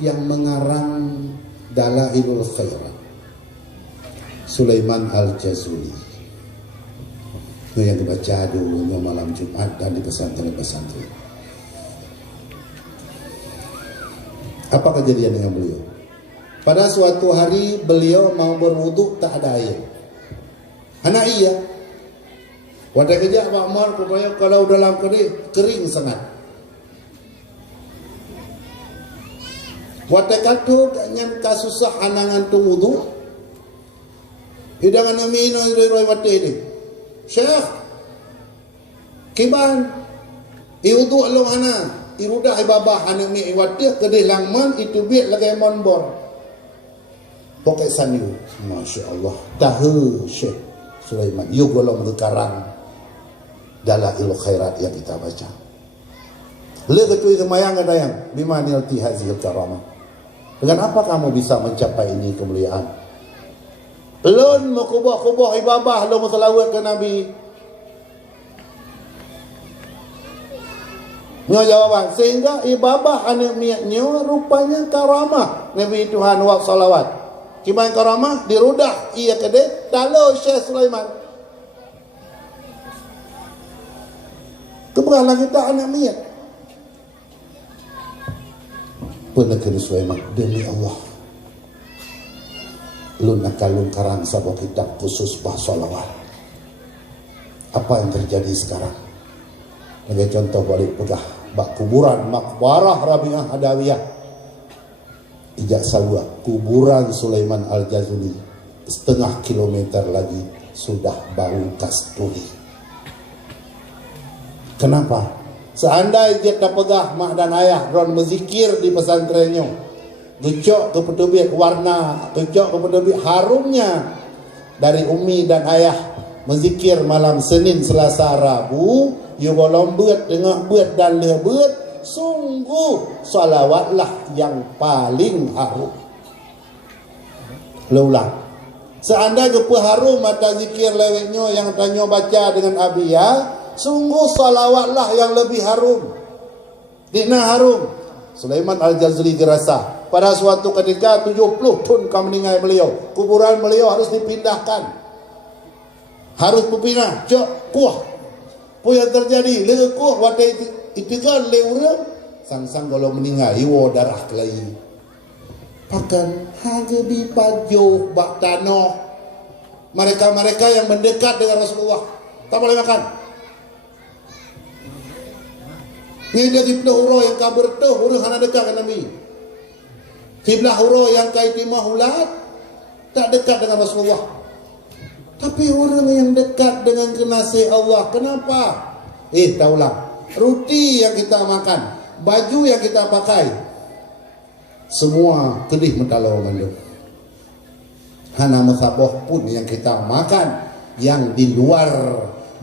yang mengarang Dalailul Khairat, Sulaiman Al-Jazuli, itu yang dibaca dulu malam Jumat dan di pesantren-pesantren. Apa kejadian dengan beliau? Pada suatu hari beliau mau berwudu, tak ada air. Anak iya. Wadah kejap Pak Umar, rupanya kalau dalam kering sangat. Wadah katu dengan kasusah anangan tu wudu. Hidangan amino iroi wadah ini. Syekh, kiban, iwudu along ana, irudah ibabah anak mi iwadah kedih langman itu biak lagi monbor. Pokai sanyu, Masya Allah. Tahu Syekh Sulaiman, yuk golong berkarang Dalailul Khairat yang kita baca. Leketui kemayang adayang bimanil tihazil karamah. Dengan apa kamu bisa mencapai ini kemuliaan? Lun mukubah-kubah ibabah lu musalawat ke Nabi. Nyo jawaban, sehingga ibabah anak miaknya rupanya karamah Nabi Tuhan wa salawat. Kiman karamah dirudah ia kedai talo Syekh Sulaiman. Keberlah kita anak miak. Penegeri Sulaiman, demi Allah, lu nakalun karang sabah kitab khusus bah salawat. Apa yang terjadi sekarang? Sebagai contoh balik pegah bak kuburan makbarah Rabi'ah Adawiyah, ijak salwa kuburan Sulaiman Al-Jazuli, setengah kilometer lagi sudah bau kasturi. Kenapa? Seandainya dia tak pegah mak dan ayah ron berzikir di pesantrennya, gecok ke petubik warna, gecok ke petubik harumnya dari umi dan ayah menzikir malam Senin, Selasa, Rabu, you golong beut, tengah beut dan lebeut, sungguh salawatlah yang paling harum. Leulang. Seandainya harum mata zikir leweknya yang tanya baca dengan abiyah, sungguh salawatlah yang lebih harum. Dina harum. Sulaiman Al-Jazuli gerasa. Pada suatu ketika 70 tahun kau meninggal beliau, kuburan beliau harus dipindahkan. Harus berpindah. Cok, kuah. Apa yang terjadi? Lekuh, wadai itikan leurang. Sang-sang kalau meninggal, iwo darah kelai. Pakan harga di pajuk bak tanah. Mereka-mereka yang mendekat dengan Rasulullah tak boleh makan. Ini dia kiblah huro yang kabar tu huro hana dekat dengan Nabi. Kiblah huro yang kaitimah hulat tak dekat dengan Rasulullah. Tapi orang yang dekat dengan kekasih Allah, kenapa? Taulah, roti yang kita makan, baju yang kita pakai, semua kedih mentalau mandung. Hana masabah pun yang kita makan, yang di luar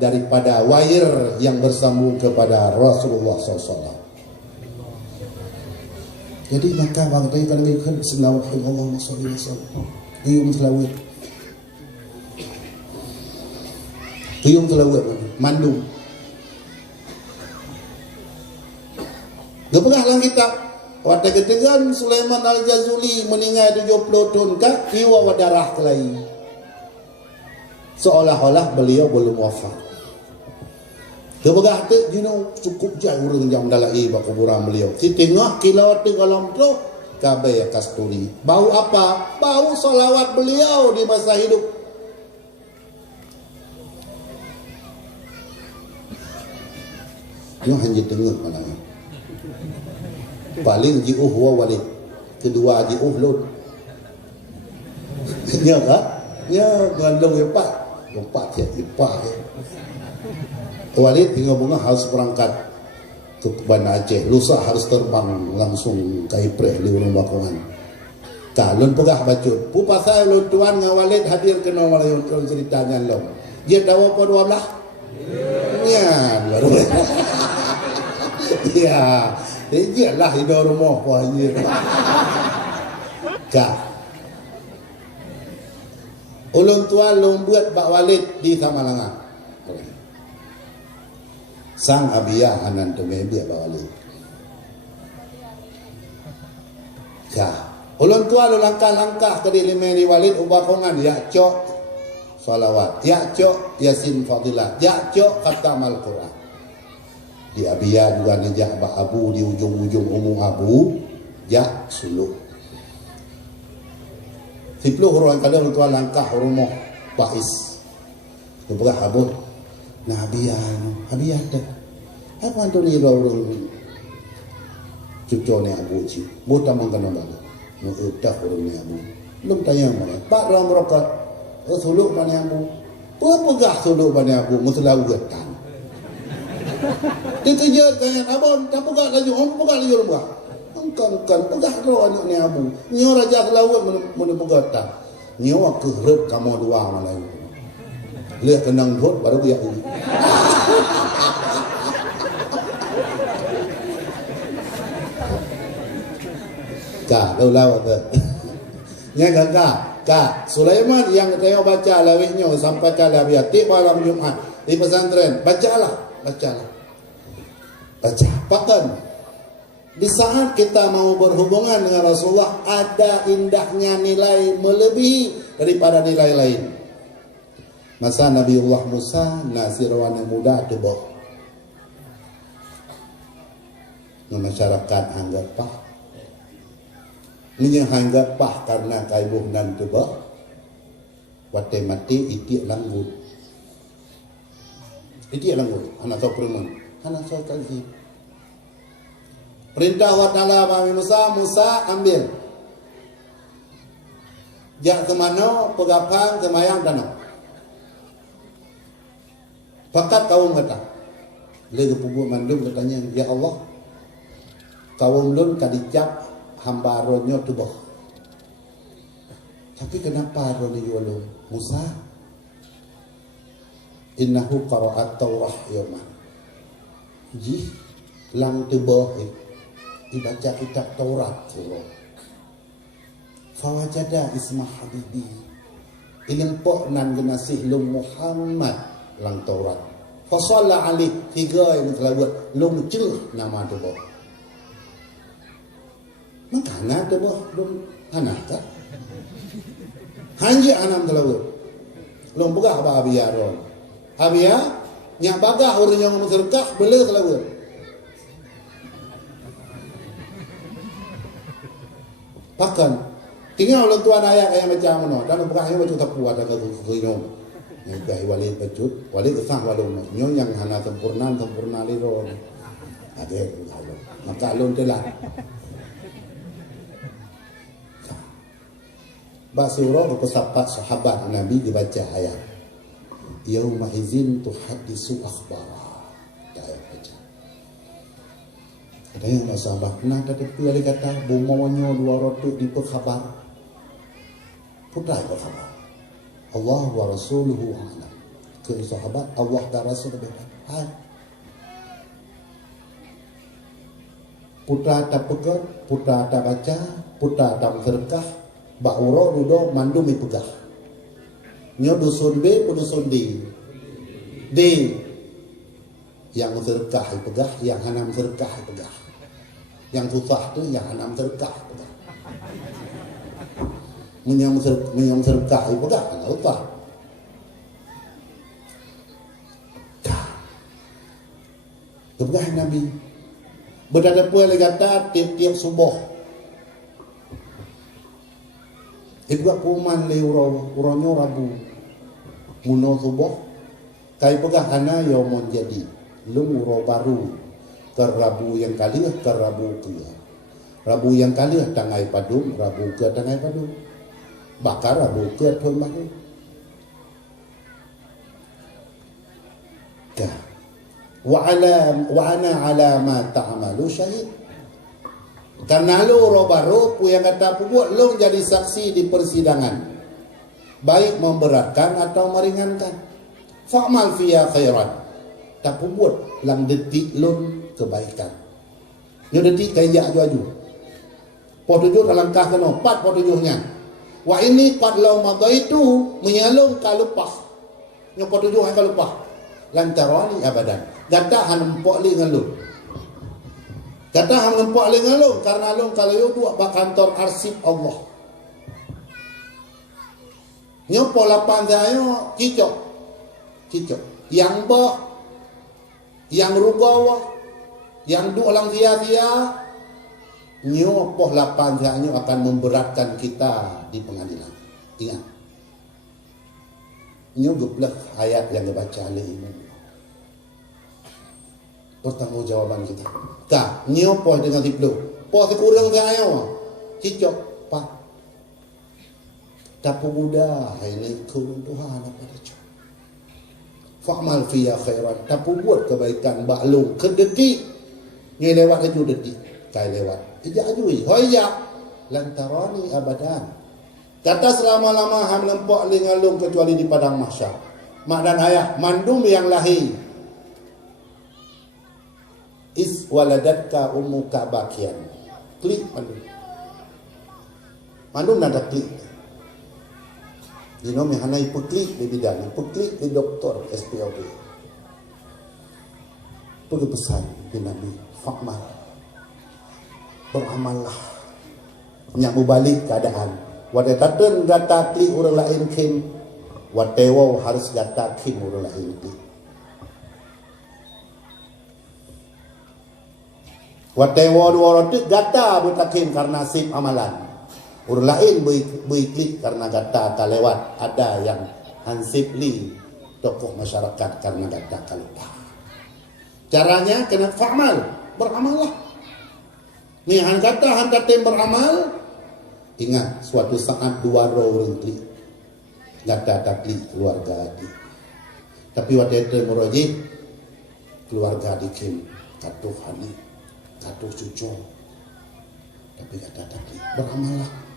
daripada wair yang bersambung kepada Rasulullah SAW. Jadi maka bangkai kalau kita Bismillahirrahmanirrahim, Allahumma salli Tuyung telawat mandung. Gepegah lang kita. Pada ketika Sulaiman Al-Jazuli meninggal 70 tahun kah, iwa wadarah kelai. Seolah-olah beliau belum wafat. Gepegah tu, cukup jauh urang jam dalai bak kuburan beliau. Si tengah kilauat di kolam tu, kabeh kasturi. Bau apa? Bau salawat beliau di masa hidup. Yang hanya dengar malangnya. Paling jiuh wa walid, kedua jiuh lun. Ya kan? Ya gandong empat ya empat ya. Walid tinggal bunga harus berangkat ke Banda Aceh. Lusa harus terbang langsung ke Ipreh di Gunung Bakongan. Kalun pegah bacut. Pupa saya lun tuan dengan Walid hadir ke Malayun kalau ceritanya lom. Dia tahu apa 12? Ya, baru. Ya, iyalah hidup rumah punya. Kak, ulun tua ulun buat Pak Walid di Tamalanga. Sang abiyah anan tu mebi Pak Walid. Ya, ulun tua lu langkah-langkah ke di limeni walid ubakongan ya cok salawat, ya cok yasin fadilah, ya cok khatamal Quran. Di Abia juga nejak ba abu di ujung-ujung umum abu, ya suluk. 10 orang kada tua langkah rumah Pais. Kebelah abut. Nah Abia dah. Apa tu ni orang cucu ni abu ci. Buta mangkana balu. Mu udah orang ni abu. Belum tanya mana. Pak orang merokat. Suluk mana abu. Pegah suluk mana abu. Muslah ugatan. Dia kerja kayak abang. Tak pegah laju. Om pegah laju rumah. Kan pegah roh anak ni abu. Nyo raja kelawat mana pegah tak. Nyo kehrep kamu dua malam. Lihat kenang dot baru dia ini. Kak, dah lawat dah. Nya kak, Sulaiman yang saya baca lawihnya sampai ke Abiyati malam Jumat di pesantren, bacalah. Baca. Bahkan di saat kita mau berhubungan dengan Rasulullah ada indahnya nilai melebihi daripada nilai lain. Masa Nabiullah Musa Nasirawan yang muda debok. Masyarakat anggap pah. Ini yang anggap pah karena kaibuh dan debok. Wate mati itik langgut. Anak tahu perempuan. Anak tahu kazi. Perintah wa ta'ala Nabi Musa ambil. Jak ke mana, pegapang, kemayang, danau. Fakat kaum kata, lagi pubuk mandum katanya, ya Allah, kaum lun kadicap hamba ronyo tubuh. Tapi kenapa ronyo yolo Musa? Innahu qara'at Taurah yawman. Ji, lang tubuh dibaca kitab Taurat surah. Fawajada isma habibi. Ilin pok nan genasih lum Muhammad lang Taurat. Fasalla alih 3 yang telah buat lum celah nama tu boh. Makana tu boh lum anak tak? Hanya anam telah buat. Lum pegah apa Abia ron. Abia nyak bagah orang yang menserkah bela telah buat. Bahkan tinggal orang tuan ayah kayak macam mana. Dan pegah yang macam tak puas ada ke yang gahi wali pecut, wali kesah walung nyo yang hana sempurna liro. Ada kalau maka alun telah. Basuro kesapat sahabat Nabi dibaca ayat. Yauma izin tuhaddisu akhbara. Ayat baca. Ada yang sahabat nah tadi pilih kata bumonyo 200 di khabar. Putra khabar. Allah wa rasuluhu a'lam. Ke sahabat Allah dan Rasul beda. Putra tak pegat, putra tak baca, putra tak berkah, ba'uro dudo mandum ipegah. Nyo dusun B, dusun D. D yang berkah ipegah, yang hanam berkah ipegah. Yang susah tu yang hanam berkah ipegah. Menyam serkah ipegah kan apa? Kepegah Nabi. Berdada pun lagi kata tiap-tiap subuh. Ipegah kuman le uronyo rabu. Muno subuh. Kai pegah ana yo mon jadi. Lum uro baru. Ke rabu yang kali ke rabu ke. Rabu yang kali tangai padum, rabu ke tangai padum. Bakar rabu ke pun baru. Wa ana ala ma ta'malu syahid. Karena lu robaru yang kata buat lu jadi saksi di persidangan. Baik memberatkan atau meringankan. Fa'mal fiya khairan. Tak buat lang detik lu kebaikan. Yo detik kayak aju. Potujuh langkah kena 4 potujuhnya. Wa ini qad law madaitu menyalung kalupah. Nyo potujuh yang kalupah. Lantarani abadan. Gata han empok li dengan lu. Kata hang lempak lengalung karena long kalau yo buat bak kantor arsip Allah. Nyo pola pandayo cicok. Cicok. Yang bah yang rugawa yang du orang sia-sia nyo poh lapan nyo akan memberatkan kita di pengadilan. Ingat. Nyo geblek ayat yang dibaca oleh Imam. Pertanggungjawaban kita. Tak, nyo poh dengan diplo. Poh kurang saya cicok pak. Tapi Buddha ini keuntungan apa dia? Fa'mal fiya khairan. Tapi buat kebaikan baklung kedetik. Ni lewat aju detik. Kai lewat. Ijak ajui. Hoya. Lantarani abadan. Kata selama-lama ham lempak lingalung kecuali di padang mahsyar. Mak dan ayah mandum yang lahir. Is waladatka ummuka bakian. Klik mandum. Mandum nada klik. Dino mehanai peklik di bidang, peklik di doktor SPLB. Pergi pesan di Nabi, Fa'mal. Beramallah. Nyak balik keadaan. Wadah tatun gata klik orang lain kim. Wadewa harus gata kim orang lain klik. Wadewa dua orang gata bertakim karena sip amalan. Orang lain beriklik karena gata tak lewat. Ada yang hansip li tokoh masyarakat karena gata tak lupa. Caranya kena fa'mal. Beramallah. Ni han kata beramal. Ingat suatu saat dua orang klik. Gata tak klik keluarga di. Tapi waktu itu merojik keluarga di kim. Katuh hani. Katuh cucu. Tapi gata tak klik. Beramallah.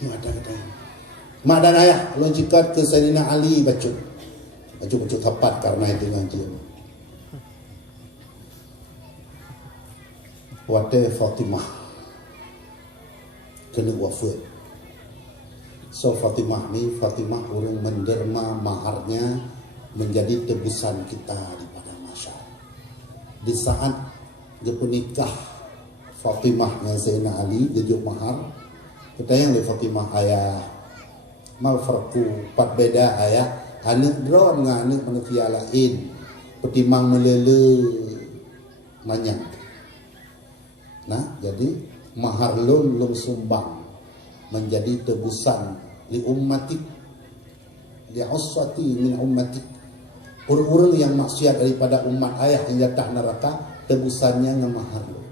Ini ada katanya. Mak dan ayah lonjikat ke Sayyidina Ali baca kapat karena itu ngaji. Wate Fatimah kena wafat. So Fatimah orang menderma maharnya menjadi tebusan kita di padang mahsyar. Di saat dia menikah Fatimah dengan Sayyidina Ali dijuk mahar. Kita yang di Fatimah ayah mal farku pat beda ayah anak drone dengan anak manusia lain petimang melele banyak. Nah jadi mahar lum sumbang menjadi tebusan li ummatik li uswati min ummatik. Orang-orang yang maksiat daripada umat ayah yang jatah neraka tebusannya ngemahar lum.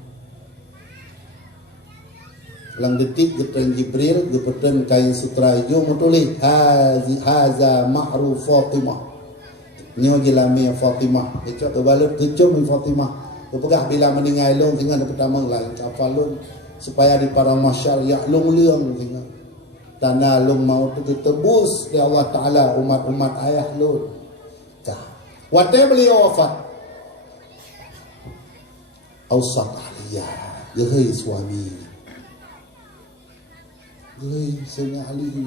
Lang detik getren Jibril gepeten kain sutra hijau mutuli haza mahru Fatimah nyo jelami Fatimah kecok kebalut kecok Fatimah kepegah bila meninggal long tinggal pertama lain kapalun supaya di para masyar ya long leung tinggal tanah long mau tebus di Allah Taala umat-umat ayah long kah wate beliau wafat ausat aliyah yahai suami. Sayyidina Ali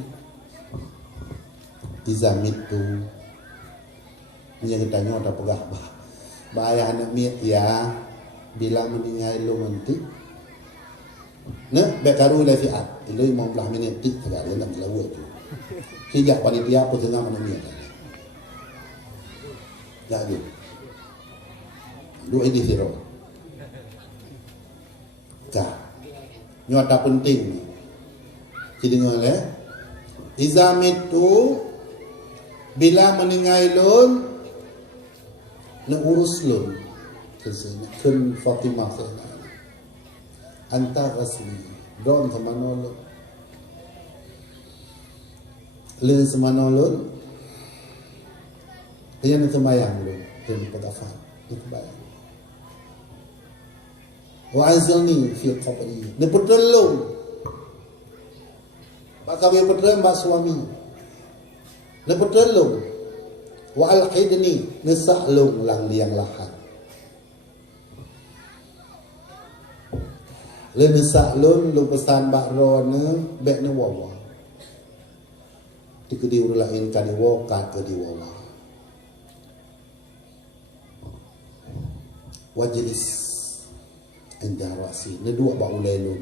Izamit tu yang kita nyota pegah bahaya anak miat ya bila meninggal lo nanti ne bekaru la fiat itu mau belah minit tik tidak ada nak lawa tu kijak panitia apa tengah mana miat jadi dua ini zero kah nyota penting. Jadi ngoleh izamit tu bila meninggal lun nak urus lun kesini kun Fatimah sana antar rasmi don sama nolon lun sama nolon dia nak sembahyang lun dan pedafan itu bayang wa azalni fi qabri ne pedulung kami pedram bak suami lepedalung wa alhidni nesaklung lang liang lahat le nesaklung lu pesan bak rone bek ne wawa dikedi urulain kadiwo ka kediwa wajlis inda ra'si nedua ba ulelun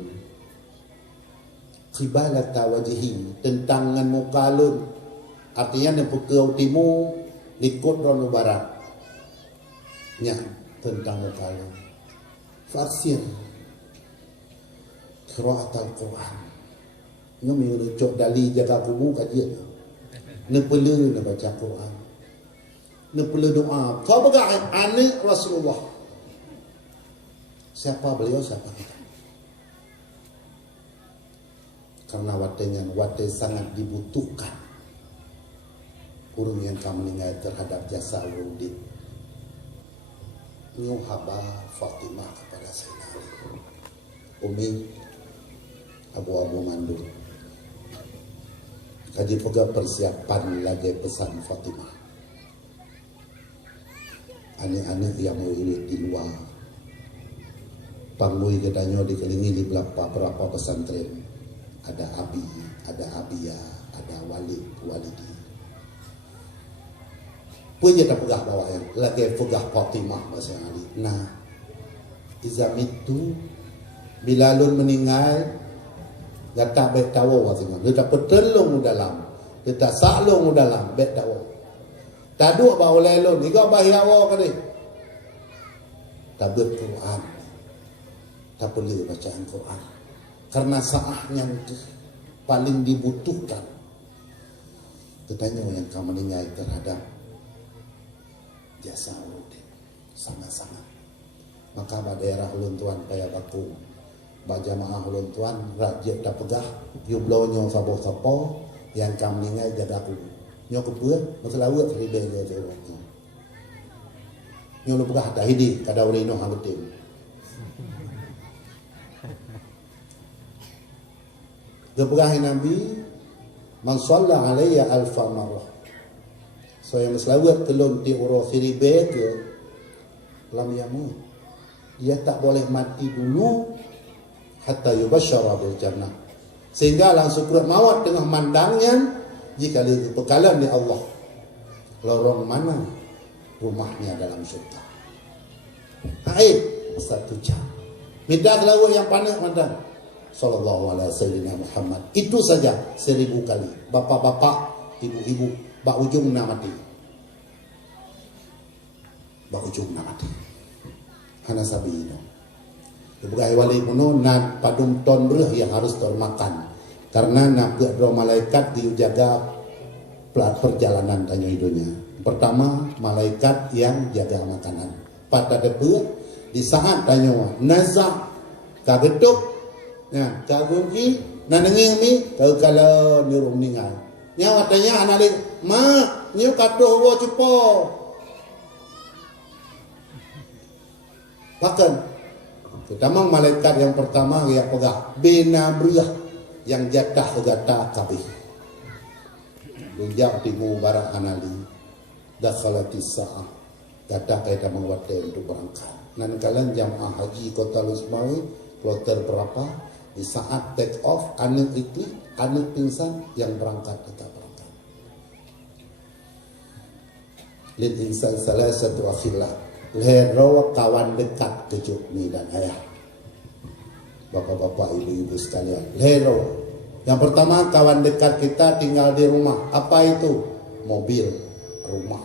qibalata wajhi tentangan mukalun artinya nepukau timu likut rono barat nya tentang mukalun faksir qiraat al-Quran ngami ucok dali jaga kubu kajian ne perlu nak baca Quran ne perlu doa kau bagai anak Rasulullah siapa beliau siapa kita karena wate sangat dibutuhkan urung yang kami meninggal terhadap jasa wudid nyuhaba Fatimah kepada Sayyidina Ali Umi Abu Mandul kaji pega persiapan lagi pesan Fatimah anak-anak yang wiwit di luar panggui kedanyo dikelilingi di berapa pesantren ada Abi, ada Abia, ada Walidi punya tak pegah bawah yang lagi pegah Fatimah bahasa Ali. Nah izam itu Bilalun meninggal gata bet tawo wasingan dia tak petelung dalam dia tak saklung dalam bet tawo taduk ba olelun iga bahyawa kali tabut Quran tak perlu bacaan Quran karena saatnya paling dibutuhkan ketanya yang kamu meninggal terhadap jasa wudid sangat-sangat maka pada daerah ulun tuan kaya baku jamaah ulun tuan rajin tak pegah yublonyo sabo-sabo yang kam ningai jaga aku nyo kepua masalah wet ribe je waktu nyo lu pegah dah hidi kada urino halutin gepegah Nabi man shalla alayya alfa marrah so yang masalah telun ti uro ribe ke lam yamu dia tak boleh mati dulu hatta yubasyara bil jannah sehingga langsung kuat mawat tengah mandangnya jika dia bekalan di Allah lorong mana rumahnya dalam surga haid 1 jam minta lagu yang panas mandang sallallahu alaihi wasallam Muhammad itu saja 1000 kali bapak-bapak ibu-ibu bak ujung nak mati hana sabino kebukai wali puno nak padum ton berah yang harus termakan karena nak berdoa malaikat dijaga perjalanan tanya hidupnya pertama malaikat yang jaga makanan pada debu di saat tanya nazak kageduk nah kagungi nanenging mi kalau nyuruh ningal nyawa tanya anak lik mak nyu katuh wo cepo bahkan pertama malaikat yang pertama yang pegah bina briyah yang jatah gata kabih Bujak timu barak anali dakhalatis sa'ah gata kaita mengwate untuk berangkat nan kalian jamaah haji kota Lusmawi kloter berapa di saat take off anak itu anak pingsan yang berangkat tetap berangkat lil insan salah satu akhillah lehero kawan dekat kejuk ni dan ayah bapak-bapak ibu-ibu sekalian lehero yang pertama kawan dekat kita tinggal di rumah apa itu mobil rumah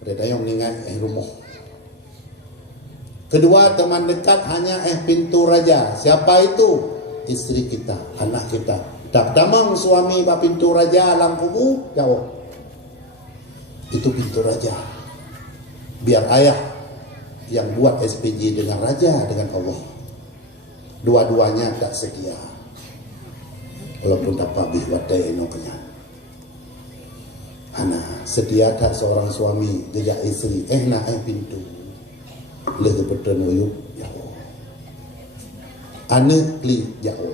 mereka yang meninggal rumah kedua teman dekat hanya pintu raja siapa itu istri kita anak kita tak damang suami ba pintu raja langkubu jauh itu pintu raja biar ayah yang buat SPJ dengan raja dengan Allah dua-duanya tak sedia walaupun dapat bihwadai enoknya anak sedia tak seorang suami gejak istri nak pintu lebih betul uyuk jauh anak li jauh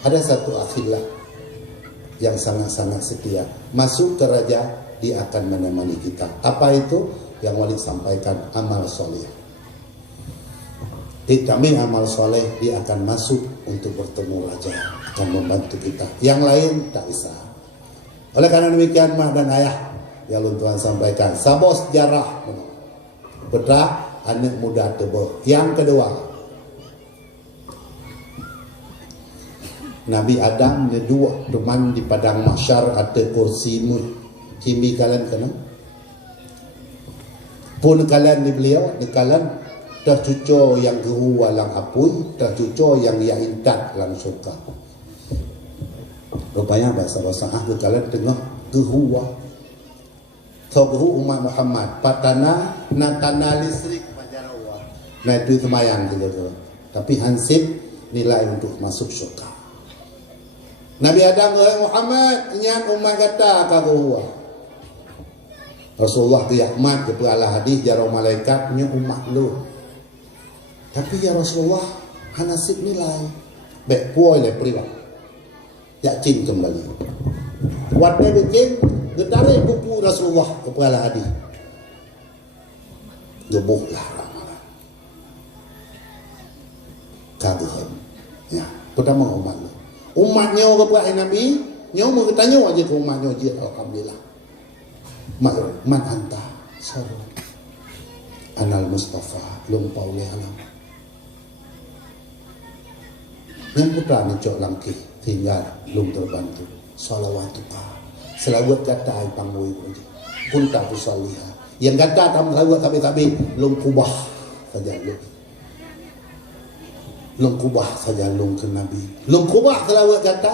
ada satu akhilah yang sangat-sangat setia masuk ke raja dia akan menemani kita apa itu yang Walid sampaikan amal soleh kami amal soleh dia akan masuk untuk bertemu raja akan membantu kita yang lain tak bisa oleh karena demikian mak dan ayah yang Tuhan sampaikan sabos sejarah betul anak muda tebal yang kedua Nabi Adam dia dua teman di padang mahsyar ada kursi mut. Kimi kalian kenal? Pun kalian di beliau, di kalian dah cuco yang gehu walang apui, dah cuco yang ya intat lang suka. Rupanya bahasa di kalian tengah gehu wa. Tau gehu umat Muhammad, patana natana listrik majarawa. Nah itu semayang gitu. Tapi hansip nilai untuk masuk syurga. Nabi Adam kata Muhammad, nyan umat kata kaguwa. Rasulullah kiamat ke pala hadis jaro malaikat nya umat lu. Tapi ya Rasulullah hanasib nilai. Baik puai le priwa. Ya cin kembali. Wadai bikin gedare buku Rasulullah ke pala hadis. Gebuhlah ramalan. Kagum. Ya, pertama umat lu. Umatnya kepada Nabi, nyo mau tanya aja ke umatnya je alhamdulillah. Man anta saru. Anal Mustafa lumpau le alam. Yang putra ni cok langkih tinggal lum terbantu. Salawatuka. Selawat kata ai pangui aja. Kunta tusalliha. Yang kata tam selawat tapi lum kubah saja lu. Long kubah saja long ke Nabi. Long kubah selawat kata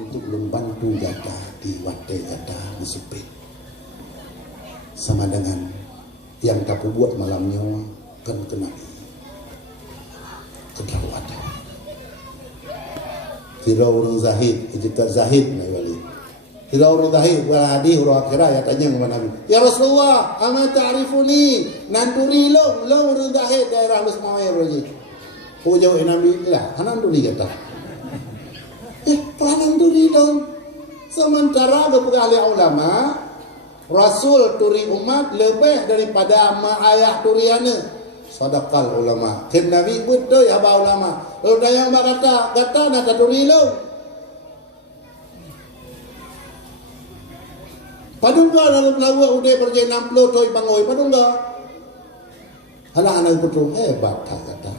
untuk long bantu kata di wadai kata di sepi. Sama dengan yang tak buat malamnya kan ke Nabi. Keterlawatan. Tidak orang zahid, jika zahid naik wali. Tidak orang zahid, wala hadis orang akhirah ya tanya kepada Nabi. Ya Rasulullah, ama ta'rifuni? Nanturi long orang zahid daerah Lusmawai wajib. Oh jauh Nabi lah, hanan duri kata. Hanan duri dong. Sementara beberapa ahli ulama, Rasul turi umat lebih daripada ma ayah turiana. Sadaqal ulama. Ken Nabi betul ya ba ulama. Lalu dayang ba kata nak turi lo. Padungga dalam lawa udah pergi 60 toy bangoi padungga. Anak-anak betul hebat kata.